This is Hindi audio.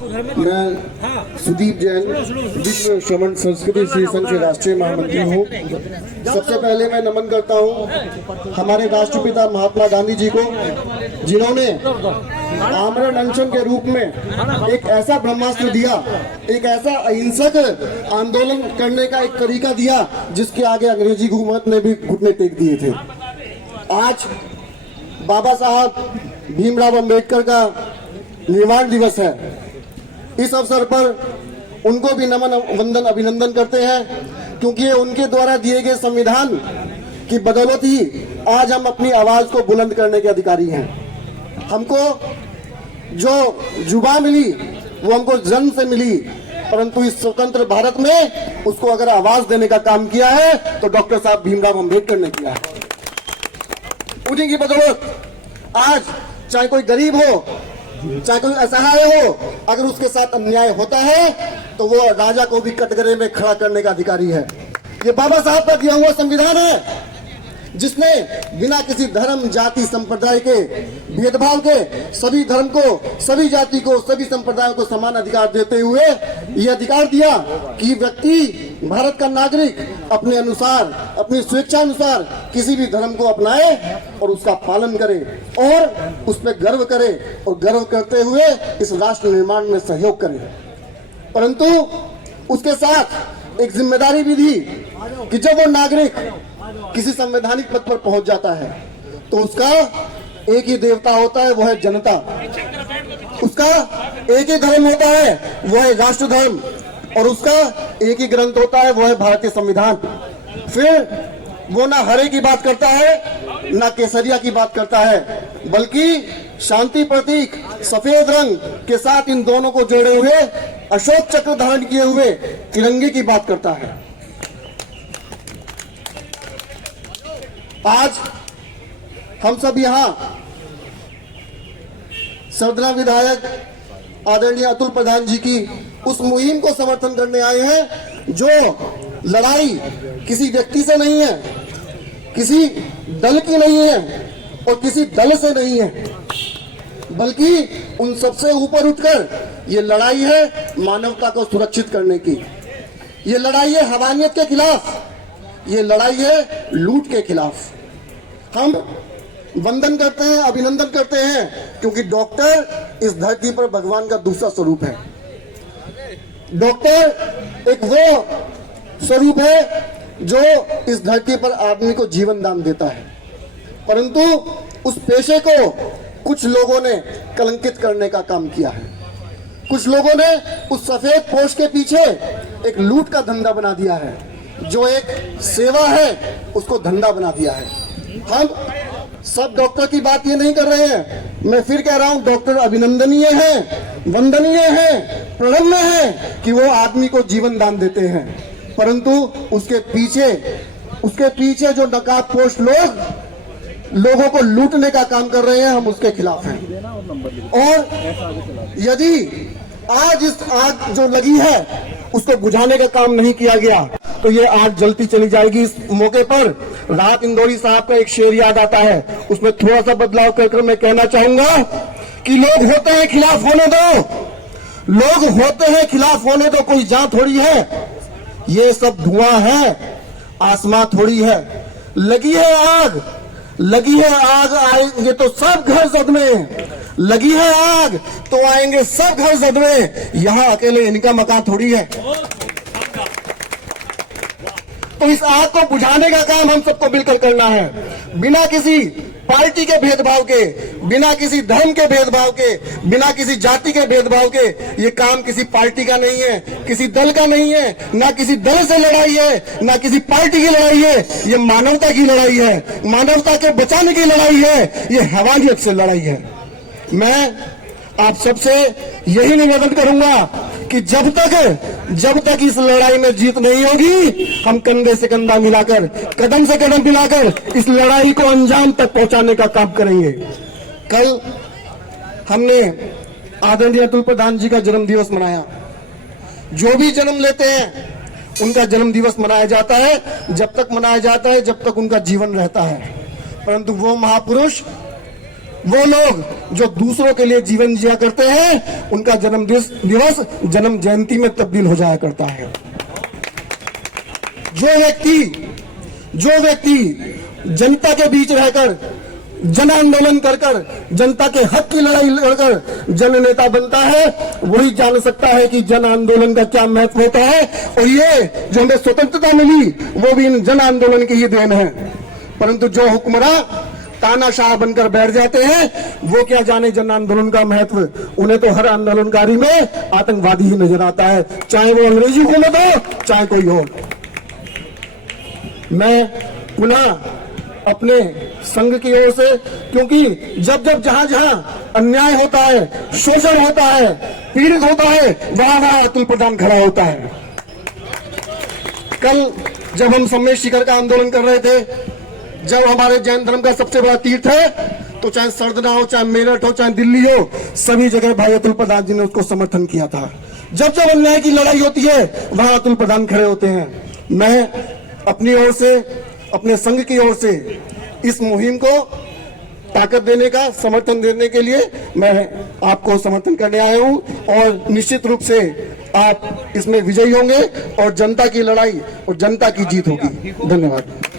मैं सुदीप जैन विश्व श्रवण संस्कृति श्री संघ के राष्ट्रीय महामंत्री हूँ। सबसे पहले मैं नमन करता हूँ हमारे राष्ट्रपिता महात्मा गांधी जी को, जिन्होंने आमरण अनशन के रूप में एक ऐसा ब्रह्मास्त्र दिया, एक ऐसा अहिंसक आंदोलन करने का एक तरीका दिया जिसके आगे अंग्रेजी हुकूमत ने भी घुटने टेक दिए थे। आज बाबा साहब भीमराव अंबेडकर का निर्वाण दिवस है। इस अवसर पर उनको भी नमन वंदन अभिनंदन करते हैं, क्योंकि ये उनके द्वारा दिए गए संविधान की बदौलत ही आज हम अपनी आवाज को बुलंद करने के अधिकारी हैं। हमको जो जुबा मिली वो हमको जन्म से मिली, परंतु इस स्वतंत्र भारत में उसको अगर आवाज देने का काम किया है तो डॉक्टर साहब भीमराव अंबेडकर ने किया है। उन्हीं की बदौलत आज चाहे कोई गरीब हो, चाहे कोई असहाय हो, अगर उसके साथ अन्याय होता है तो वो राजा को भी कटघरे में खड़ा करने का अधिकारी है। ये बाबा साहब का दिया हुआ संविधान है, जिसने बिना किसी धर्म, जाति, संप्रदाय के भेदभाव के सभी धर्म को, सभी जाति को, सभी संप्रदायों को समान अधिकार देते हुए ये अधिकार दिया कि व्यक्ति, भारत का नागरिक अपने अनुसार, अपनी स्वेच्छा अनुसार किसी भी धर्म को अपनाए और उसका पालन करे और उस पर गर्व करे और गर्व करते हुए इस राष्ट्र निर्माण में सहयोग करे। परंतु उसके साथ एक जिम्मेदारी भी थी कि जब वो नागरिक किसी संवैधानिक पद पर पहुंच जाता है तो उसका एक ही देवता होता है, वो है जनता। उसका एक ही धर्म होता है, वो है राष्ट्र धर्म, और उसका एक ही ग्रंथ होता है, वो है भारतीय संविधान। फिर वो ना हरे की बात करता है, ना केसरिया की बात करता है, बल्कि शांति प्रतीक सफेद रंग के साथ इन दोनों को जोड़े हुए अशोक चक्र धारण किए हुए तिरंगे की बात करता है। आज हम सब यहाँ सरदरा विधायक आदरणीय अतुल प्रधान जी की उस मुहिम को समर्थन करने आए हैं, जो लड़ाई किसी व्यक्ति से नहीं है, किसी दल की नहीं है और किसी दल से नहीं है, बल्कि उन सबसे ऊपर उठकर ये लड़ाई है मानवता को सुरक्षित करने की। ये लड़ाई है हवानियत के खिलाफ, ये लड़ाई है लूट के खिलाफ। हम वंदन करते हैं, अभिनंदन करते हैं, क्योंकि डॉक्टर इस धरती पर भगवान का दूसरा स्वरूप है। डॉक्टर एक वो स्वरूप है जो इस धरती पर आदमी को जीवन दान देता है, परंतु उस पेशे को कुछ लोगों ने कलंकित करने का काम किया है। कुछ लोगों ने उस सफेद पोश के पीछे एक लूट का धंधा बना दिया है, जो एक सेवा है उसको धंधा बना दिया है। हम सब डॉक्टर की बात ये नहीं कर रहे हैं, मैं फिर कह रहा हूं, डॉक्टर अभिनंदनीय है, वंदनीय है, प्रणम्य है कि वो आदमी को जीवन दान देते हैं, परंतु उसके पीछे जो नकाबपोश लोगों को लूटने का काम कर रहे हैं, हम उसके खिलाफ हैं। और यदि आज इस आग जो लगी है उसको बुझाने का काम नहीं किया गया तो ये आग जलती चली जाएगी। इस मौके पर राहत इंदौरी साहब का एक शेर याद आता है, उसमें थोड़ा सा बदलाव कर मैं कहना चाहूंगा कि लोग होते हैं खिलाफ होने दो, लोग होते हैं खिलाफ होने दो, कोई जान थोड़ी है, ये सब धुआं है, आसमां थोड़ी है। लगी है आग, लगी है आग, आएंगे तो सब घर सदमे, लगी है आग तो आएंगे सब घर सदमे, यहां अकेले इनका मकान थोड़ी है। तो इस आग को बुझाने का काम हम सबको मिलकर करना है, बिना किसी पार्टी के भेदभाव के, बिना किसी धर्म के भेदभाव के, बिना किसी जाति के भेदभाव के। ये काम किसी पार्टी का नहीं है, किसी दल का नहीं है, ना किसी दल से लड़ाई है, ना किसी पार्टी की लड़ाई है, ये मानवता की लड़ाई है, मानवता के बचाने की लड़ाई है, ये हवानियत से लड़ाई है। मैं आप सबसे यही निवेदन करूंगा कि जब तक इस लड़ाई में जीत नहीं होगी, हम कंधे से कंधा मिलाकर, कदम से कदम मिलाकर इस लड़ाई को अंजाम तक पहुंचाने का काम करेंगे। कल हमने आदरणीय अतुल प्रधान जी का जन्म दिवस मनाया। जो भी जन्म लेते हैं उनका जन्म दिवस मनाया जाता है, जब तक मनाया जाता है जब तक उनका जीवन रहता है, परंतु वो महापुरुष वो लोग जो दूसरों के लिए जीवन जिया करते हैं, उनका जन्म दिवस जन्म जयंती में तब्दील हो जाया करता है। जो व्यक्ति जनता के बीच रहकर जन आंदोलन कर जनता के हक की लड़ाई लड़कर जन नेता बनता है, वही जान सकता है कि जन आंदोलन का क्या महत्व होता है। और ये जो हमें स्वतंत्रता मिली वो भी इन जन आंदोलन की ही देन है। परंतु जो हुक्मरान तानाशाह बनकर बैठ जाते हैं, वो क्या जाने जन आंदोलन का महत्व। उन्हें तो हर आंदोलनकारी में आतंकवादी ही नजर आता है, चाहे वो अंग्रेजी हुकूमत हो चाहे कोई हो। मैं पुनः अपने संघ की ओर से, क्योंकि जब जहां अन्याय होता है, शोषण होता है, पीड़ित होता है, वहां अतुल प्रधान खड़ा होता है। कल जब हम सम्मेद शिखर का आंदोलन कर रहे थे, जब हमारे जैन धर्म का सबसे बड़ा तीर्थ है, तो चाहे सरदना हो, चाहे मेरठ हो, चाहे दिल्ली हो, सभी जगह भाई अतुल प्रधान जी ने उसको समर्थन किया था। जब अन्याय की लड़ाई होती है, वहां अतुल प्रधान खड़े होते हैं। मैं अपनी ओर से, अपने संघ की ओर से इस मुहिम को ताकत देने का, समर्थन देने के लिए मैं आपको समर्थन करने आया हूं। और निश्चित रूप से आप इसमें विजयी होंगे और जनता की लड़ाई और जनता की जीत होगी। धन्यवाद।